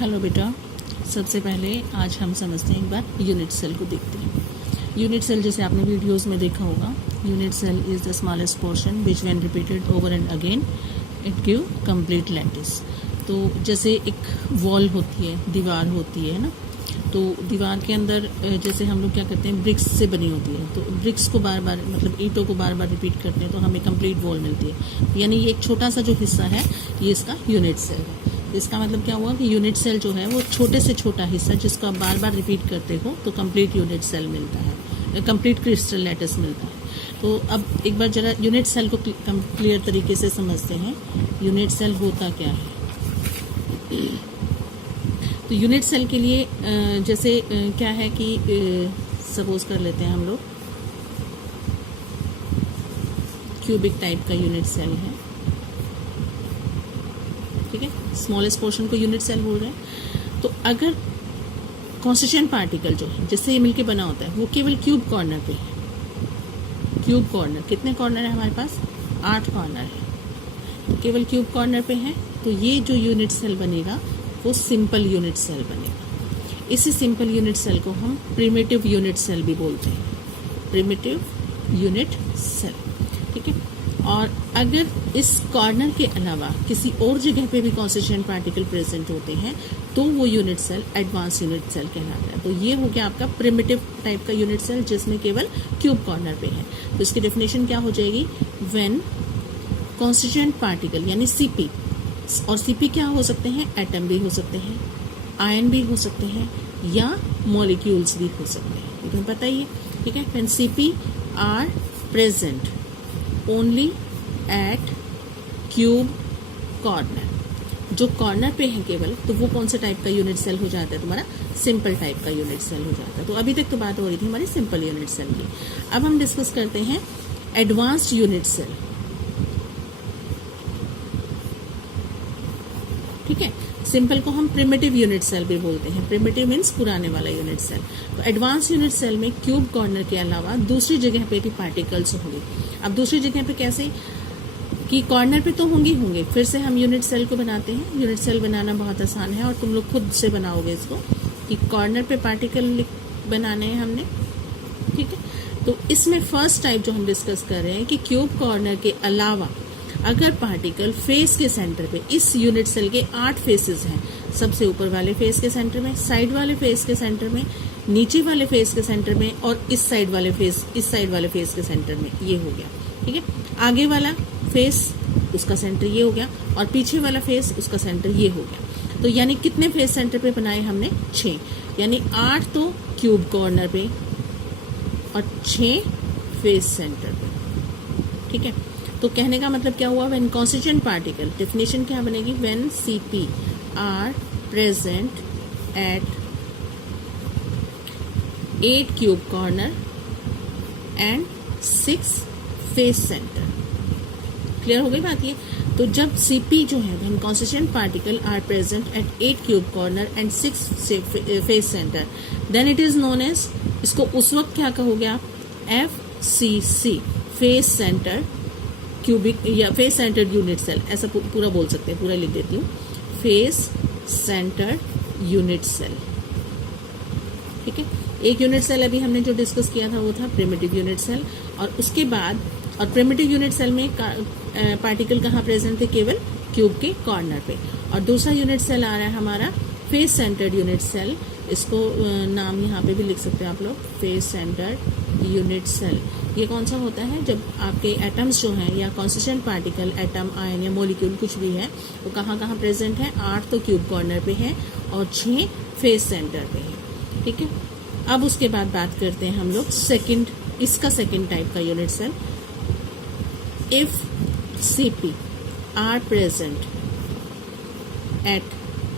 Hello बेटा, सबसे पहले आज हम समझते हैं, एक बार यूनिट सेल को देखते हैं। यूनिट सेल जैसे आपने वीडियोस में देखा होगा, unit cell is the smallest portion which when repeated over and again it give complete lattice. तो जैसे एक वॉल होती है, दीवार होती है ना, तो दीवार के अंदर जैसे हम लोग क्या करते हैं, ब्रिक्स से बनी होती है, तो ब्रिक्स को बार बार मतलब ईंटों को बार बार रिपीट करते हैं तो हमें कंप्लीट वॉल मिलती है। यानी ये एक छोटा सा जो हिस्सा है ये इसका यूनिट सेल है। इसका मतलब क्या हुआ कि यूनिट सेल जो है वो छोटे से छोटा हिस्सा जिसको आप बार बार रिपीट करते हो तो कंप्लीट यूनिट सेल मिलता है, कंप्लीट क्रिस्टल लैटिस मिलता है। तो अब एक बार जरा यूनिट सेल को क्लियर तरीके से समझते हैं, यूनिट सेल होता क्या है। तो यूनिट सेल के लिए जैसे क्या है कि सपोज कर लेते हैं हम लोग क्यूबिक टाइप का यूनिट सेल है, ठीक है, स्मॉलेस्ट पोर्शन को यूनिट सेल बोल रहे हैं। तो अगर कॉन्स्टिट्यूएंट पार्टिकल जो है जिससे ये मिलके बना होता है वो केवल क्यूब कॉर्नर पे है। क्यूब कॉर्नर, कितने कॉर्नर है हमारे पास? 8 कॉर्नर है, तो केवल क्यूब कॉर्नर पे है, तो ये जो यूनिट सेल बनेगा वो सिंपल यूनिट सेल बनेगा। इसी सिंपल यूनिट सेल को हम प्रिमिटिव यूनिट सेल भी बोलते हैं, प्रिमिटिव यूनिट सेल, ठीक है। और अगर इस कॉर्नर के अलावा किसी और जगह पे भी कॉन्स्टिट्यूएंट पार्टिकल प्रेजेंट होते हैं तो वो unit cell advance unit cell कहलाता है। तो ये हो गया आपका प्रिमिटिव टाइप का यूनिट सेल जिसमें केवल क्यूब कॉर्नर पे है। तो इसकी डेफिनेशन क्या हो जाएगी? व्हेन कॉन्स्टिट्यूएंट पार्टिकल यानी सीपी, और सीपी क्या हो सकते हैं? एटम भी हो सकते हैं, आयन भी हो सकते हैं, या मॉलिक्यूल्स भी हो सकते हैं, लेकिन पता ही है, ठीक है। When CP are present only at cube corner, जो कॉर्नर पे है केवल, तो वो कौन सा टाइप का यूनिट सेल हो जाता है? तुम्हारा सिंपल टाइप का यूनिट सेल हो जाता है। तो अभी तक तो बात हो रही थी हमारी सिंपल यूनिट सेल की। अब हम डिस्कस करते हैं एडवांस्ड यूनिट सेल, ठीक है। सिंपल को हम प्रिमिटिव यूनिट सेल भी बोलते हैं, प्रिमिटिव मीन्स पुराने वाला यूनिट सेल। तो एडवांस यूनिट सेल में क्यूब कॉर्नर के अलावा दूसरी जगह पे भी पार्टिकल्स होंगे। अब दूसरी जगह पे कैसे कि कॉर्नर पे तो होंगे, फिर से हम यूनिट सेल को बनाते हैं। यूनिट सेल बनाना बहुत आसान है और तुम लोग खुद से बनाओगे इसको, कि कॉर्नर पे पार्टिकल बनाने हैं हमने, ठीक है। तो इसमें फर्स्ट टाइप जो हम डिस्कस कर रहे हैं कि क्यूब कॉर्नर के अलावा अगर पार्टिकल फेस के सेंटर पे, इस यूनिट सेल के 8 फेसेस हैं, सबसे ऊपर वाले फेस के सेंटर में, साइड वाले फेस के सेंटर में, नीचे वाले फेस के सेंटर में, और इस साइड वाले फेस के सेंटर में, ये हो गया, ठीक है। आगे वाला फेस उसका सेंटर ये हो गया, और पीछे वाला फेस उसका सेंटर ये हो गया। तो यानी कितने फेस सेंटर पे बनाए हमने? 6, यानी 8 तो क्यूब कॉर्नर पे और 6 फेस सेंटर पे, ठीक है। तो कहने का मतलब क्या हुआ? व्हेन कॉन्स्टिट्यूएंट पार्टिकल, डेफिनेशन क्या बनेगी? When CP are present at 8 cube corner and 6 face centre. Clear हो गई बात ये? तो जब सीपी जो है, when constituent particle are present at 8 cube corner and 6 face centre, then it is known as, इसको उस वक्त क्या कहोगे आप? FCC, फेस सेंटर क्यूबिक या फेस सेंटर्ड यूनिट सेल, ऐसा पूरा बोल सकते हैं, पूरा लिख देती हूँ, फेस सेंटर्ड यूनिट सेल, ठीक है। एक यूनिट सेल अभी हमने जो डिस्कस किया था वो था प्रिमिटिव यूनिट सेल, और उसके बाद, और प्रिमिटिव यूनिट सेल में पार्टिकल कहाँ प्रेजेंट थे? केवल क्यूब के कॉर्नर पे। और दूसरा यूनिट सेल आ रहा है हमारा फेस सेंटर्ड यूनिट सेल, इसको नाम यहाँ पे भी लिख सकते हैं आप लोग, फेस सेंटर्ड यूनिट सेल। ये कौन सा होता है? जब आपके एटम्स जो हैं या कॉन्स्टिट्यूएंट पार्टिकल, एटम, आयन या मॉलिक्यूल कुछ भी है, वो कहाँ कहाँ प्रेजेंट है? 8 तो क्यूब कॉर्नर पे है और 6 फेस सेंटर पे है, ठीक है। अब उसके बाद बात करते हैं हम लोग सेकंड, इसका सेकंड टाइप का unit cell. If CP are present at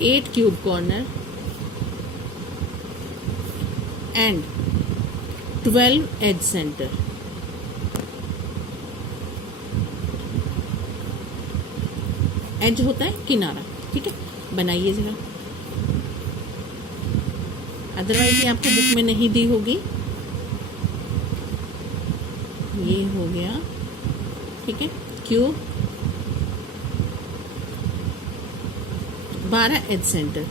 8 cube corner and 12 edge centre, edge होता है किनारा, ठीक है, बनाइए जरा, अदरवाइज ये आपको बुक में नहीं दी होगी। ये हो गया, ठीक है, क्यूब 12 एज सेंटर,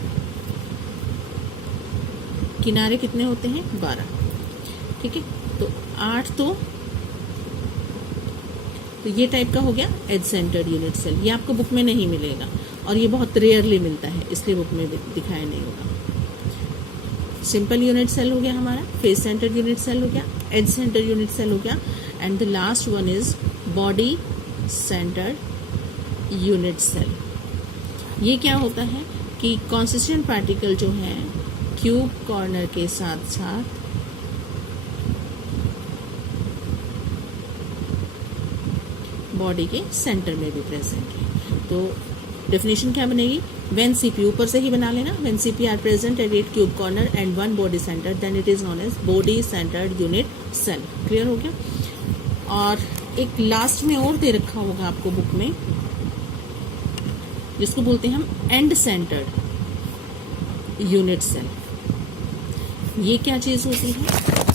किनारे कितने होते हैं? 12। ठीक है, तो 8 तो ये टाइप का हो गया एज सेंटर्ड यूनिट सेल। ये आपको बुक में नहीं मिलेगा और ये बहुत रेयरली मिलता है, इसलिए बुक में दिखाया नहीं होगा। सिंपल यूनिट सेल हो गया हमारा, फेस सेंटर्ड यूनिट सेल हो गया, एज सेंटर्ड यूनिट सेल हो गया, and the last one is body centred unit cell. ये क्या होता है कि कॉन्स्टिट्यूएंट पार्टिकल जो है क्यूब कॉर्नर के साथ साथ बॉडी के सेंटर में भी प्रेजेंट है। तो डेफिनेशन क्या बनेगी? व्हेन सीपी, ऊपर से ही बना लेना, when CP are present at 8 cube corner and 1 body centre then it is known as body centred unit cell. Clear हो गया? और एक लास्ट में और दे रखा होगा आपको बुक में, जिसको बोलते हैं हम एंड सेंटर्ड यूनिट सेल। ये क्या चीज होती है?